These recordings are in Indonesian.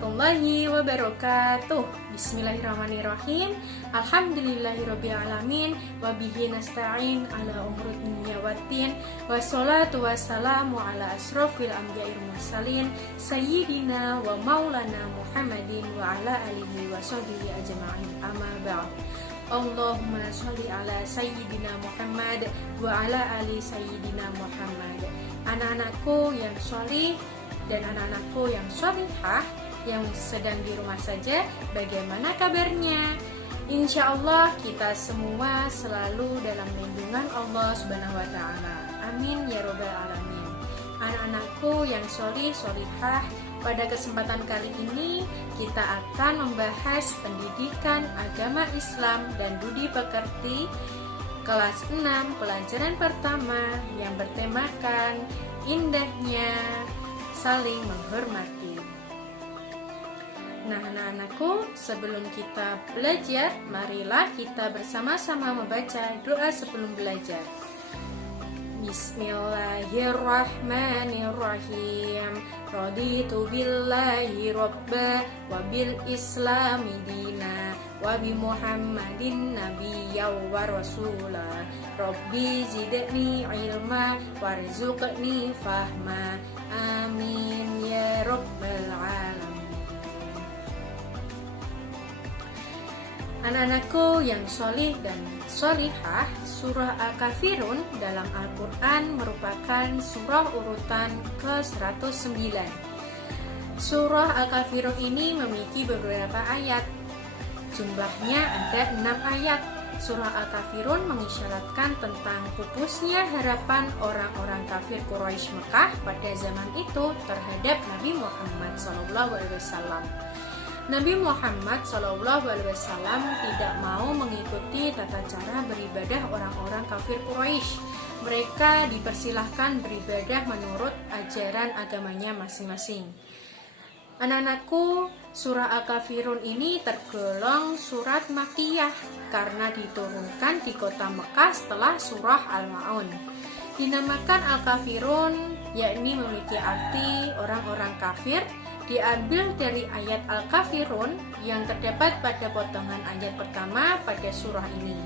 warahmatullahi wabarakatuh. Bismillahirrahmanirrahim. Alhamdulillahirrabbilalamin. Wabihi nasta'in ala umuri dunya waddin. Wassalatu wassalamu ala asrofil anbiya'il mursalin Sayyidina wa maulana Muhammadin wa ala alihi wa sahbihi ajma'in. Amma ba'd. Allahumma sholli ala Sayyidina Muhammad wa ala ali Sayyidina Muhammad. Anak-anakku yang sholih dan anak-anakku yang sholihah yang sedang di rumah saja, bagaimana kabarnya? Insya Allah kita semua selalu dalam lindungan Allah Subhanahu wa Ta'ala. Amin ya Robbal Alamin. Anak-anakku yang sholih sholihah, pada kesempatan kali ini kita akan membahas pendidikan agama Islam dan budi pekerti kelas 6 pelajaran pertama yang bertemakan indahnya saling menghormati. Nah, anak-anakku, sebelum kita belajar, marilah kita bersama-sama membaca doa sebelum belajar. Bismillahirrahmanirrahim. Raditu billahi robba wa bil islami dina wa bi muhammadin nabiyya wa rasula. Rabbi zidni ilma warzuqni fahma. Amin ya rabbal alamin. Anak-anakku yang sholih dan sholihah, surah Al-Kafirun dalam Al-Quran merupakan surah urutan ke-109. Surah Al-Kafirun ini memiliki beberapa ayat. Jumlahnya ada 6 ayat. Surah Al-Kafirun mengisyaratkan tentang pupusnya harapan orang-orang kafir Quraisy Mekah pada zaman itu terhadap Nabi Muhammad SAW. Nabi Muhammad SAW tidak mau mengikuti tata cara beribadah orang-orang kafir Quraisy. Mereka dipersilahkan beribadah menurut ajaran agamanya masing-masing. Anak-anakku, surah Al-Kafirun ini tergolong surat Makkiyah karena diturunkan di kota Mekah setelah surah Al-Ma'un. Dinamakan Al-Kafirun yakni memiliki arti orang-orang kafir, diambil dari ayat Al-Kafirun yang terdapat pada potongan ayat pertama pada surah ini.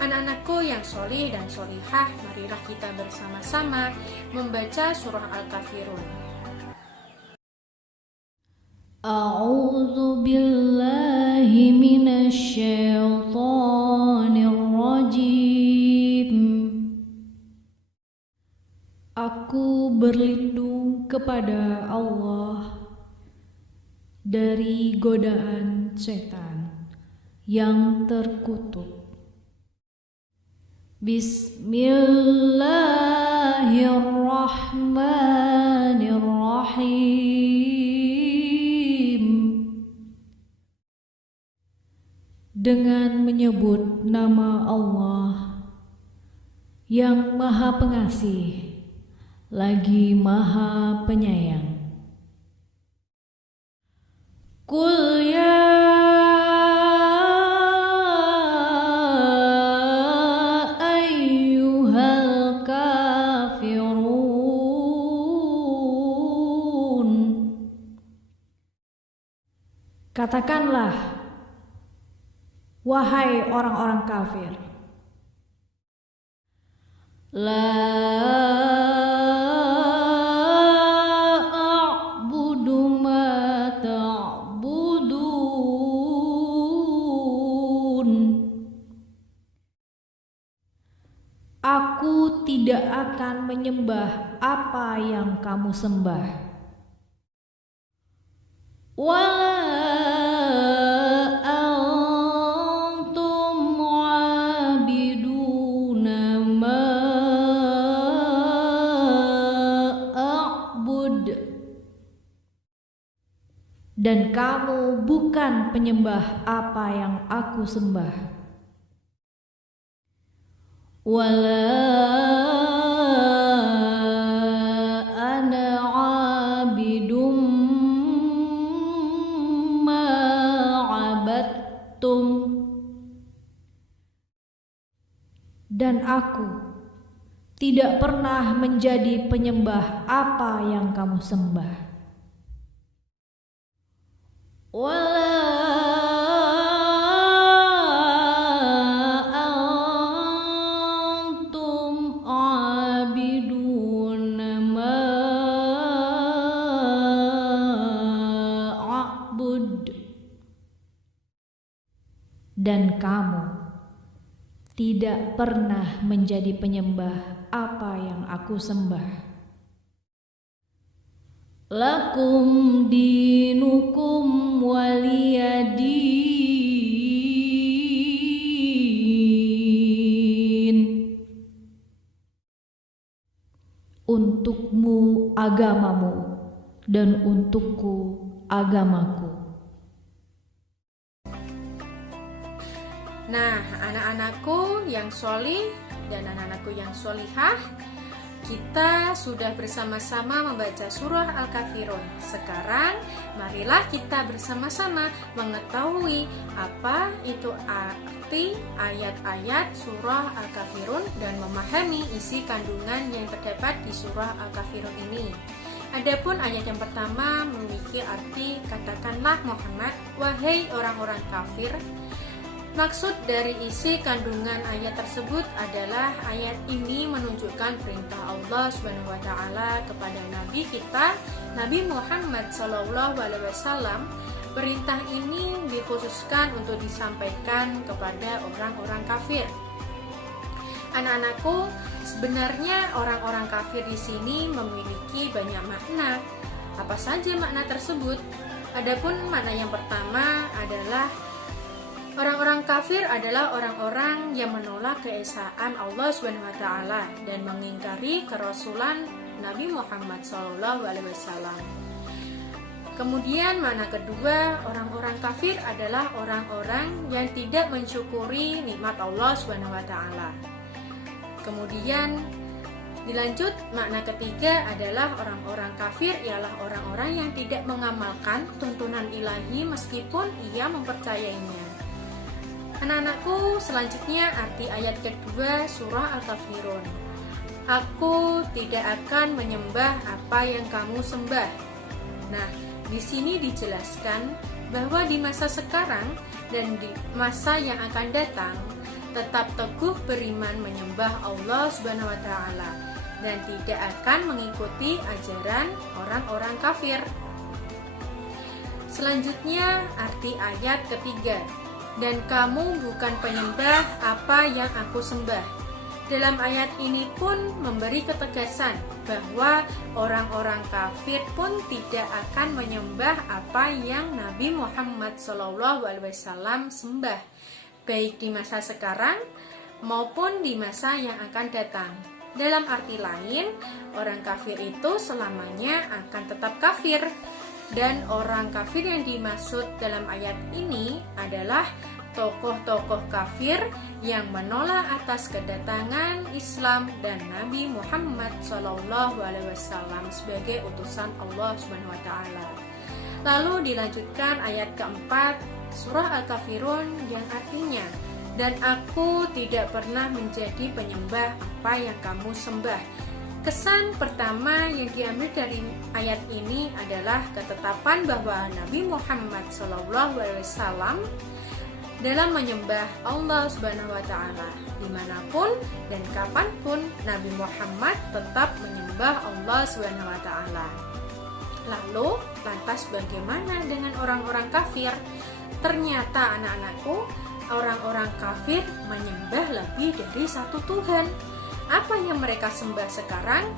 Anak-anakku yang sholih dan sholihah, marilah kita bersama-sama membaca surah Al-Kafirun. A'udzu billahi minasyaitonir rajim. Aku berlindung kepada Allah dari godaan setan yang terkutuk. Bismillahirrahmanirrahim. Dengan menyebut nama Allah yang Maha Pengasih lagi Maha Penyayang. Qul ya ayyuhal kafirun. Katakanlah, wahai orang-orang kafir, la a'budu ma ta'budun. Aku tidak akan menyembah apa yang kamu sembah. Wala antum abiduna ma a'bud. Dan kamu bukan penyembah apa yang aku sembah. Wala ana abidum ma abattum. Dan aku tidak pernah menjadi penyembah apa yang kamu sembah. wala antum abidun ma a'bud, dan kamu tidak pernah menjadi penyembah apa yang aku sembah. Lakum dinukum waliyadin. Untukmu agamamu dan untukku agamaku. Nah, anak-anakku yang sholih dan anak-anakku yang sholihah, kita sudah bersama-sama membaca surah Al-Kafirun. Sekarang, marilah kita bersama-sama mengetahui apa itu arti ayat-ayat surah Al-Kafirun dan memahami isi kandungan yang terdapat di surah Al-Kafirun ini. Adapun ayat yang pertama memiliki arti, katakanlah Muhammad, wahai orang-orang kafir. Maksud dari isi kandungan ayat tersebut adalah ayat ini menunjukkan perintah Allah Subhanahu wa taala kepada nabi kita, Nabi Muhammad SAW. Perintah ini dikhususkan untuk disampaikan kepada orang-orang kafir. Anak-anakku, sebenarnya orang-orang kafir di sini memiliki banyak makna. Apa saja makna tersebut? Adapun makna yang pertama adalah orang-orang kafir adalah orang-orang yang menolak keesaan Allah SWT dan mengingkari kerasulan Nabi Muhammad SAW. Kemudian makna kedua, orang-orang kafir adalah orang-orang yang tidak mensyukuri nikmat Allah SWT. Kemudian dilanjut, makna ketiga adalah orang-orang kafir ialah orang-orang yang tidak mengamalkan tuntunan ilahi meskipun ia mempercayainya. Anak-anakku, selanjutnya arti ayat kedua surah Al-Kafirun. Aku tidak akan menyembah apa yang kamu sembah. Nah, di sini dijelaskan bahwa di masa sekarang dan di masa yang akan datang tetap teguh beriman menyembah Allah Subhanahu wa taala dan tidak akan mengikuti ajaran orang-orang kafir. Selanjutnya arti ayat ketiga. Dan kamu bukan penyembah apa yang aku sembah. Dalam ayat ini pun memberi ketegasan bahwa orang-orang kafir pun tidak akan menyembah apa yang Nabi Muhammad SAW sembah, baik di masa sekarang maupun di masa yang akan datang. Dalam arti lain, orang kafir itu selamanya akan tetap kafir. Dan orang kafir yang dimaksud dalam ayat ini adalah tokoh-tokoh kafir yang menolak atas kedatangan Islam dan Nabi Muhammad SAW sebagai utusan Allah Subhanahu wa taala. Lalu dilanjutkan ayat keempat surah Al-Kafirun yang artinya, dan aku tidak pernah menjadi penyembah apa yang kamu sembah. Kesan pertama yang diambil dari ayat ini adalah ketetapan bahwa Nabi Muhammad SAW dalam menyembah Allah Subhanahu wa taala. Dimanapun dan kapanpun Nabi Muhammad tetap menyembah Allah Subhanahu wa taala. Lalu, lantas bagaimana dengan orang-orang kafir? Ternyata anak-anakku, orang-orang kafir menyembah lebih dari satu Tuhan. Apa yang mereka sembah sekarang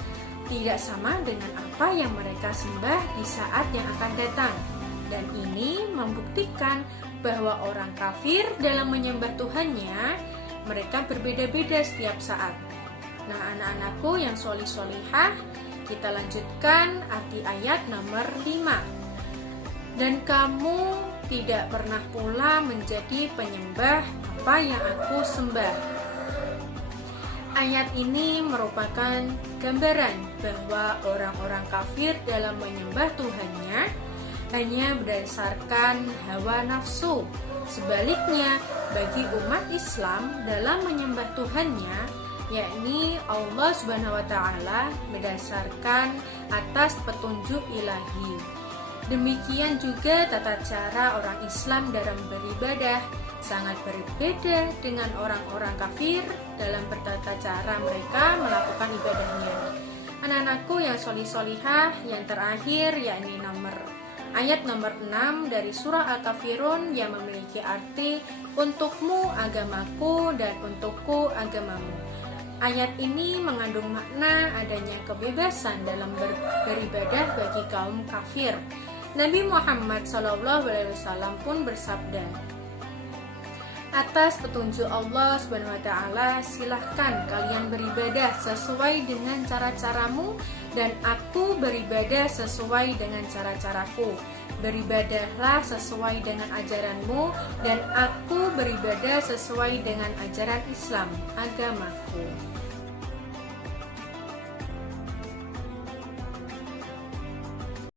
tidak sama dengan apa yang mereka sembah di saat yang akan datang. Dan ini membuktikan bahwa orang kafir dalam menyembah Tuhannya, mereka berbeda-beda setiap saat. Nah, anak-anakku yang sholih-sholihah, kita lanjutkan arti ayat nomor 5. Dan kamu tidak pernah pula menjadi penyembah apa yang aku sembah. Ayat ini merupakan gambaran bahwa orang-orang kafir dalam menyembah Tuhannya hanya berdasarkan hawa nafsu. Sebaliknya, bagi umat Islam dalam menyembah Tuhannya, yakni Allah Subhanahu wa taala, berdasarkan atas petunjuk ilahi. Demikian juga tata cara orang Islam dalam beribadah sangat berbeda dengan orang-orang kafir dalam bertata cara mereka melakukan ibadahnya. Anak-anakku yang solih-solihah, yang terakhir yakni ayat nomor 6 dari surah Al-Kafirun yang memiliki arti untukmu agamaku dan untukku agamamu. Ayat ini mengandung makna adanya kebebasan dalam beribadah bagi kaum kafir. Nabi Muhammad SAW pun bersabda, atas petunjuk Allah SWT, silahkan kalian beribadah sesuai dengan cara-caramu dan aku beribadah sesuai dengan cara-caraku. Beribadahlah sesuai dengan ajaranmu dan aku beribadah sesuai dengan ajaran Islam, agamaku.